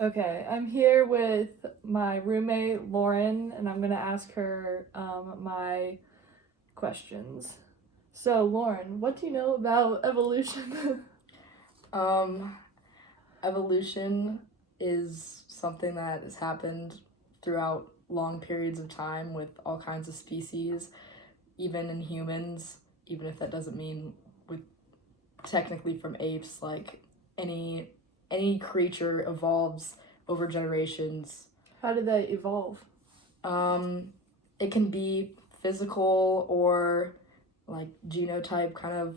Okay, I'm here with my roommate Lauren, and I'm gonna ask her my questions. So, Lauren, what do you know about evolution? Um, Evolution is something that has happened throughout long periods of time with all kinds of species, even in humans, even if that doesn't mean with technically from apes, like any creature evolves over generations. How did they evolve? It can be physical or like genotype kind of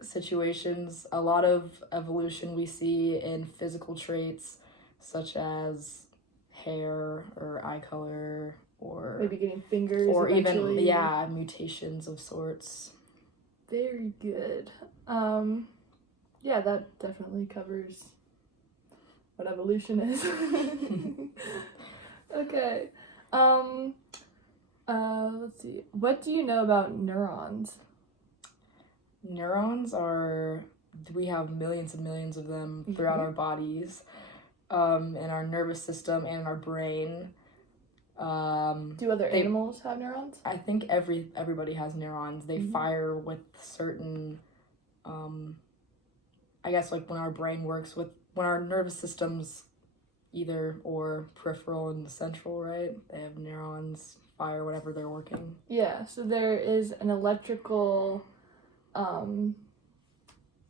situations. A lot of evolution we see in physical traits such as hair or eye color or Maybe getting fingers or eventually. even mutations of sorts. Very good. Yeah, that definitely covers what evolution is. Okay. Let's see. What do you know about neurons? Neurons we have millions and millions of them throughout our bodies, in our nervous system and in our brain. Do other animals have neurons? I think everybody has neurons. They fire with certain, I guess like when our brain works with, when our nervous system's either or peripheral and central, right? They have neurons fire whenever they're working. Yeah, so there is an electrical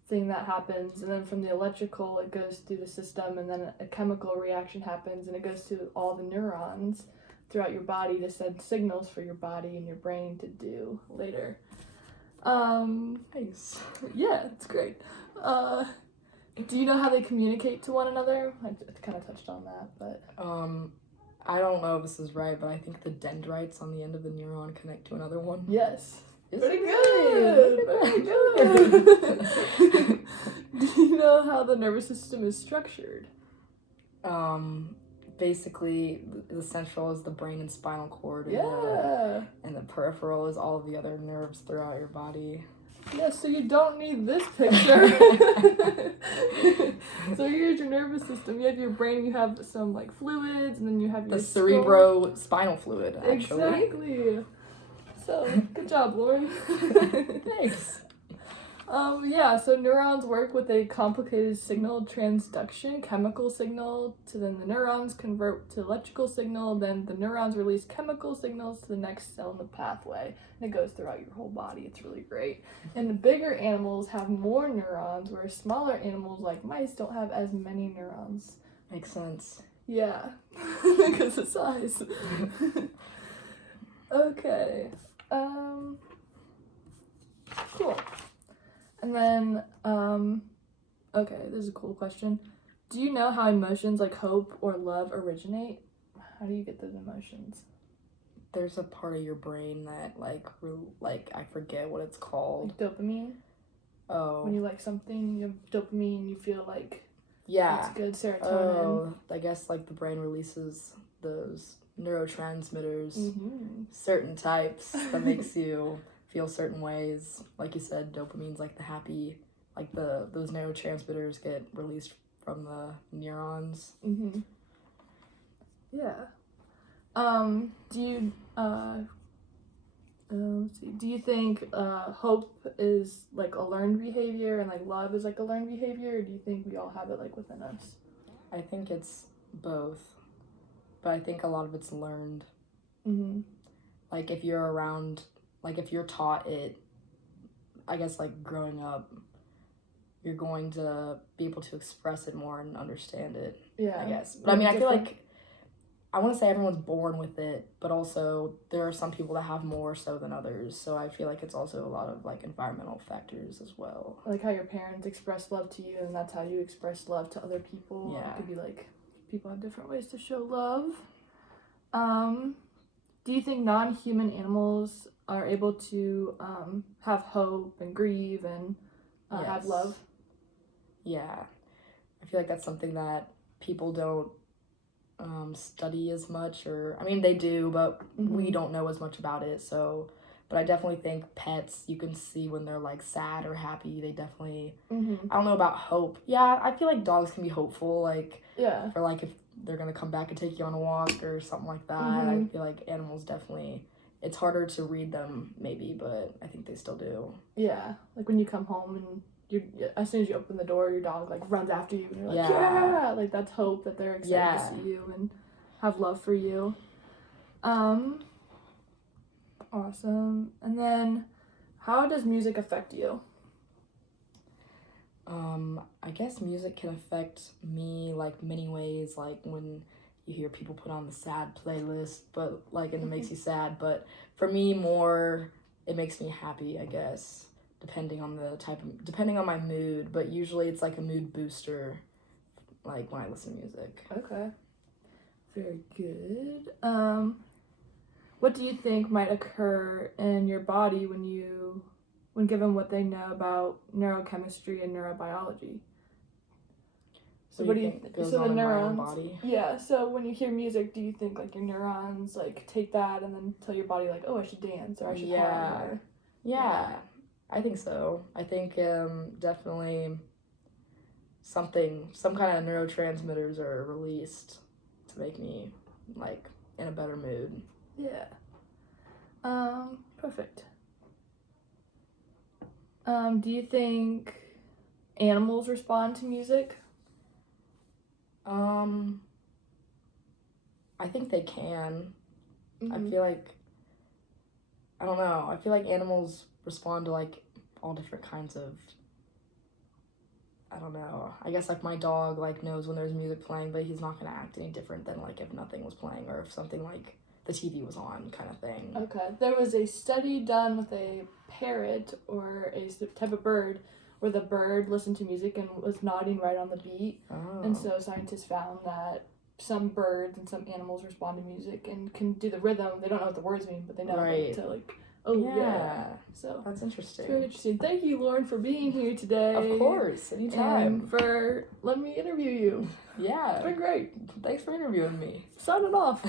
thing that happens, and then from the electrical it goes through the system, and then a chemical reaction happens, and it goes to all the neurons throughout your body to send signals for your body and your brain to do later. Nice. Yeah, it's great. Do you know how they communicate to one another? I kind of touched on that, but I don't know if this is right, but I think the dendrites on the end of the neuron connect to another one. yes. Very good. Very good. Do you know how the nervous system is structured? Basically, the central is the brain and spinal cord, and the peripheral is all of the other nerves throughout your body. Yeah, so you don't need this picture. So here's your nervous system. You have your brain, you have some like fluids, and then you have your cerebrospinal fluid, actually. Exactly. So, good job, Lauren. Thanks. So neurons work with a complicated signal transduction, chemical signal, to then the neurons convert to electrical signal, then the neurons release chemical signals to the next cell in the pathway, and it goes throughout your whole body. It's really great. And the bigger animals have more neurons, whereas smaller animals like mice don't have as many neurons. Makes sense. Yeah, because of size. Okay. Cool. And then, okay, this is a cool question. Do you know how emotions like hope or love originate? How do you get those emotions? There's a part of your brain that, I forget what it's called. Like dopamine? Oh. When you like something, you have dopamine, you feel like it's good, serotonin. Oh, I guess, like, the brain releases those neurotransmitters, certain types that makes you feel certain ways. Like you said, dopamine's like the happy, like those neurotransmitters get released from the neurons. Yeah. Do you let's see. Do you think hope is like a learned behavior and like love is like a learned behavior, or do you think we all have it like within us? I think it's both, but I think a lot of it's learned. Like if you're around, like if you're taught it, I guess like growing up, you're going to be able to express it more and understand it. Yeah, I guess. But I mean, I feel like I want to say everyone's born with it, but also there are some people that have more so than others. So I feel like it's also a lot of like environmental factors as well. Like how your parents express love to you, and that's how you express love to other people. Yeah. It could be like people have different ways to show love. Do you think non-human animals are able to have hope and grieve and have love? Yeah. I feel like that's something that people don't study as much, or I mean they do, but we don't know as much about it, so But I definitely think pets, you can see when they're like sad or happy. They definitely, Mm-hmm. I don't know about hope. Yeah, I feel like dogs can be hopeful, like, Yeah. for like if they're gonna come back and take you on a walk or something like that. Mm-hmm. I feel like animals definitely, it's harder to read them maybe, but I think they still do. Yeah, like when you come home and as soon as you open the door, your dog like runs after you and you're like, Yeah. like that's hope that they're excited Yeah. to see you and have love for you. Awesome. And then how does music affect you? I guess music can affect me like many ways, like when you hear people put on the sad playlist, but like and it makes you sad, but for me more it makes me happy, I guess, depending on my mood, but usually it's like a mood booster like when I listen to music. Okay. Very good. What do you think might occur in your body when given what they know about neurochemistry and neurobiology? So what do you think goes so on the in my own neurons body? Yeah, so when you hear music, do you think like your neurons like take that and then tell your body like, oh, I should dance or I should hum or... Yeah, I think so. I think definitely some kind of neurotransmitters are released to make me like in a better mood. Yeah. Perfect. Do you think animals respond to music? I think they can. Mm-hmm. I feel like, I don't know, I feel like animals respond to like all different kinds of, I don't know, I guess like my dog like knows when there's music playing, but he's not gonna act any different than like if nothing was playing or if something like the TV was on kind of thing. Okay. There was a study done with a parrot or a type of bird where the bird listened to music and was nodding right on the beat. Oh. And so scientists found that some birds and some animals respond to music and can do the rhythm. They don't know what the words mean, but they know to like, oh yeah. So that's interesting. It's very interesting. Thank you, Lauren, for being here today. Of course, anytime. And for letting me interview you. Yeah. It's been great. Thanks for interviewing me. Sign it off.